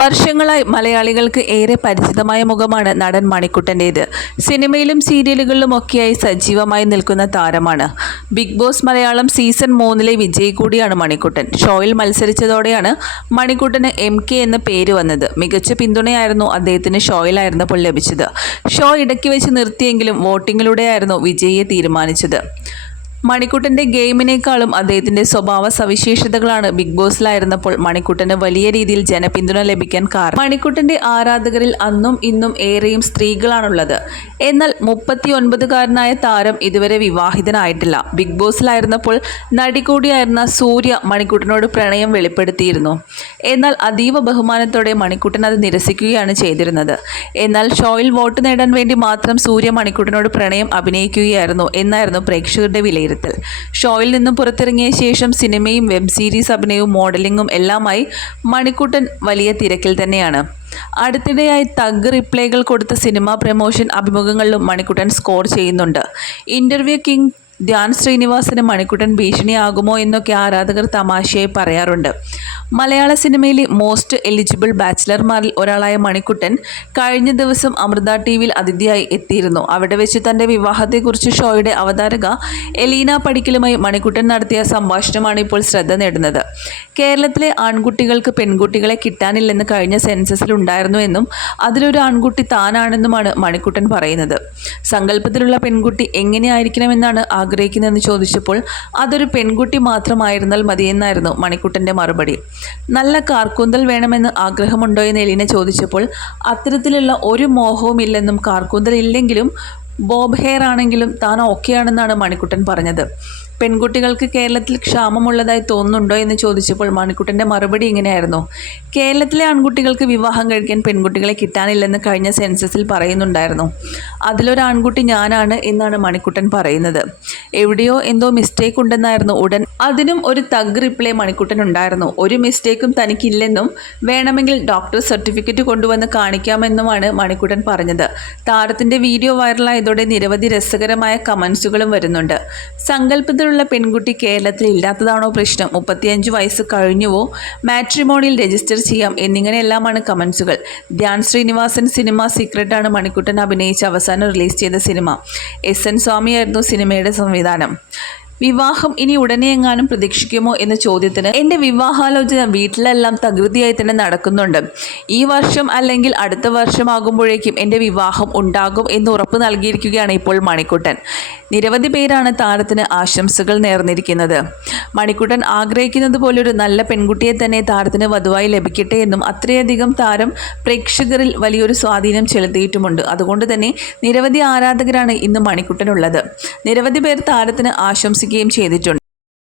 വർഷങ്ങളായി മലയാളികൾക്ക് ഏറെ പരിചിതമായ മുഖമാണ് നടൻ മണിക്കുട്ടന്റേത്. സിനിമയിലും സീരിയലുകളിലും ഒക്കെയായി സജീവമായി നിൽക്കുന്ന താരമാണ്. ബിഗ് ബോസ് മലയാളം സീസൺ മൂന്നിലെ വിജയി കൂടിയാണ് മണിക്കുട്ടൻ. ഷോയിൽ മത്സരിച്ചതോടെയാണ് മണിക്കുട്ടന് എം കെ എന്ന പേര് വന്നത്. മികച്ച പിന്തുണയായിരുന്നു അദ്ദേഹത്തിന് ഷോയിലായിരുന്നപ്പോൾ ലഭിച്ചത്. ഷോ ഇടയ്ക്ക് വെച്ച് നിർത്തിയെങ്കിലും വോട്ടിങ്ങിലൂടെയായിരുന്നു വിജയിയെ തീരുമാനിച്ചത്. മണിക്കുട്ടന്റെ ഗെയിമിനേക്കാളും അദ്ദേഹത്തിന്റെ സ്വഭാവ സവിശേഷതകളാണ് ബിഗ് ബോസിലായിരുന്നപ്പോൾ മണിക്കുട്ടന് വലിയ രീതിയിൽ ജനപിന്തുണ ലഭിക്കാൻ കാരണം. മണിക്കുട്ടന്റെ ആരാധകരിൽ അന്നും ഇന്നും ഏറെയും സ്ത്രീകളാണുള്ളത്. എന്നാൽ മുപ്പത്തി ഒൻപതുകാരനായ താരം ഇതുവരെ വിവാഹിതനായിട്ടില്ല. ബിഗ് ബോസിലായിരുന്നപ്പോൾ നടി കൂടിയായിരുന്ന സൂര്യ മണിക്കുട്ടനോട് പ്രണയം വെളിപ്പെടുത്തിയിരുന്നു. എന്നാൽ അതീവ ബഹുമാനത്തോടെ മണിക്കുട്ടൻ അത് നിരസിക്കുകയാണ് ചെയ്തിരുന്നത്. എന്നാൽ ഷോയിൽ വോട്ട് നേടാൻ വേണ്ടി മാത്രം സൂര്യ മണിക്കുട്ടനോട് പ്രണയം അഭിനയിക്കുകയായിരുന്നു എന്നായിരുന്നു പ്രേക്ഷകരുടെ വിലയിരുത്തൽ. ഷോയിൽ നിന്നും പുറത്തിറങ്ങിയ ശേഷം സിനിമയും വെബ് സീരീസ് അഭിനയവും മോഡലിംഗും എല്ലാമായി മണിക്കുട്ടൻ വലിയ തിരക്കിൽ തന്നെയാണ്. അടുത്തിടെയായി തഗ് റിപ്ലൈകൾ കൊടുത്ത സിനിമാ പ്രമോഷൻ അഭിമുഖങ്ങളിലും മണിക്കുട്ടൻ സ്കോർ ചെയ്യുന്നുണ്ട്. ഇന്റർവ്യൂ കിങ് ധ്യാൻ ശ്രീനിവാസന് മണിക്കുട്ടൻ ഭീഷണിയാകുമോ എന്നൊക്കെ ആരാധകർ തമാശയായി പറയാറുണ്ട്. മലയാള സിനിമയിലെ മോസ്റ്റ് എലിജിബിൾ ബാച്ചിലർമാരിൽ ഒരാളായ മണിക്കുട്ടൻ കഴിഞ്ഞ ദിവസം അമൃത ടി വിയിൽ അതിഥിയായി എത്തിയിരുന്നു. അവിടെ വെച്ച് തന്റെ വിവാഹത്തെക്കുറിച്ച് ഷോയുടെ അവതാരക എലീന പടിക്കലുമായി മണിക്കുട്ടൻ നടത്തിയ സംഭാഷണമാണ് ഇപ്പോൾ ശ്രദ്ധ നേടുന്നത്. കേരളത്തിലെ ആൺകുട്ടികൾക്ക് പെൺകുട്ടികളെ കിട്ടാനില്ലെന്ന് കഴിഞ്ഞ സെൻസസിൽ ഉണ്ടായിരുന്നു എന്നും അതിലൊരു ആൺകുട്ടി താനാണെന്നുമാണ് മണിക്കുട്ടൻ പറയുന്നത്. സങ്കല്പത്തിലുള്ള പെൺകുട്ടി എങ്ങനെയായിരിക്കണമെന്നാണ് ആഗ്രഹിക്കുന്നതെന്ന് ചോദിച്ചപ്പോൾ അതൊരു പെൺകുട്ടി മാത്രമായിരുന്നാൽ മതിയെന്നായിരുന്നു മണിക്കുട്ടന്റെ മറുപടി. നല്ല കാർക്കൂന്തൽ വേണമെന്ന് ആഗ്രഹമുണ്ടോ എന്ന് എലീന ചോദിച്ചപ്പോൾ അത്തരത്തിലുള്ള ഒരു മോഹവുമില്ലെന്നും കാർക്കൂന്തൽ ഇല്ലെങ്കിലും ബോബ് ഹെയർ ആണെങ്കിലും താൻ ഓക്കെയാണെന്നാണ് മണിക്കുട്ടൻ പറഞ്ഞത്. പെൺകുട്ടികൾക്ക് കേരളത്തിൽ ക്ഷാമമുള്ളതായി തോന്നുന്നുണ്ടോ എന്ന് ചോദിച്ചപ്പോൾ മണിക്കുട്ടന്റെ മറുപടി ഇങ്ങനെയായിരുന്നു. കേരളത്തിലെ ആൺകുട്ടികൾക്ക് വിവാഹം കഴിക്കാൻ പെൺകുട്ടികളെ കിട്ടാനില്ലെന്ന് കഴിഞ്ഞ സെൻസസിൽ പറയുന്നുണ്ടായിരുന്നു. അതിലൊരു ആൺകുട്ടി ഞാനാണ് എന്നാണ് മണിക്കുട്ടൻ പറയുന്നത്. എവിടെയോ എന്തോ മിസ്റ്റേക്ക് ഉണ്ടെന്നായിരുന്നു ഉടൻ. അതിനും ഒരു തഗ് റിപ്ലൈ മണിക്കുട്ടൻ ഉണ്ടായിരുന്നു. ഒരു മിസ്റ്റേക്കും തനിക്കില്ലെന്നും വേണമെങ്കിൽ ഡോക്ടർ സർട്ടിഫിക്കറ്റ് കൊണ്ടുവന്ന് കാണിക്കാമെന്നുമാണ് മണിക്കുട്ടൻ പറഞ്ഞത്. താരത്തിന്റെ വീഡിയോ വൈറലായതോടെ നിരവധി രസകരമായ കമൻസുകളും വരുന്നുണ്ട്. സങ്കല്പത്തിലുള്ള പെൺകുട്ടി കേരളത്തിൽ ഇല്ലാത്തതാണോ പ്രശ്നം? മുപ്പത്തിയഞ്ച് വയസ്സ് കഴിഞ്ഞുവോ? മാട്രിമോണിയിൽ രജിസ്റ്റർ ചെയ്യാം എന്നിങ്ങനെയെല്ലാമാണ് കമൻസുകൾ ധ്യാൻ ശ്രീനിവാസൻ സിനിമ സീക്രട്ടാണ് മണിക്കുട്ടൻ അഭിനയിച്ച് അവസാനം റിലീസ് ചെയ്ത സിനിമ. എസ് എൻ സ്വാമിയായിരുന്നു സിനിമയുടെ സംവിധാനം. വിവാഹം ഇനി ഉടനെ എങ്ങാനും പ്രതീക്ഷിക്കുമോ എന്ന ചോദ്യത്തിന് എന്റെ വിവാഹാലോചന വീട്ടിലെല്ലാം തകൃതിയായി തന്നെ നടക്കുന്നുണ്ട്. ഈ വർഷം അല്ലെങ്കിൽ അടുത്ത വർഷമാകുമ്പോഴേക്കും എന്റെ വിവാഹം ഉണ്ടാകും എന്ന് ഉറപ്പ് നൽകിയിരിക്കുകയാണ് ഇപ്പോൾ മണിക്കുട്ടൻ. നിരവധി പേരാണ് താരത്തിന് ആശംസകൾ നേർന്നിരിക്കുന്നത്. മണിക്കുട്ടൻ ആഗ്രഹിക്കുന്നത് പോലൊരു നല്ല പെൺകുട്ടിയെ തന്നെ താരത്തിന് വധുവായി ലഭിക്കട്ടെ എന്നും അത്രയധികം താരം പ്രേക്ഷകരിൽ വലിയൊരു സ്വാധീനം ചെലുത്തിയിട്ടുമുണ്ട്. അതുകൊണ്ട് തന്നെ നിരവധി ആരാധകരാണ് ഇന്ന് മണിക്കുട്ടനുള്ളത്. നിരവധി പേർ താരത്തിന് ആശംസിക്കുകയും ചെയ്തിട്ടുണ്ട്.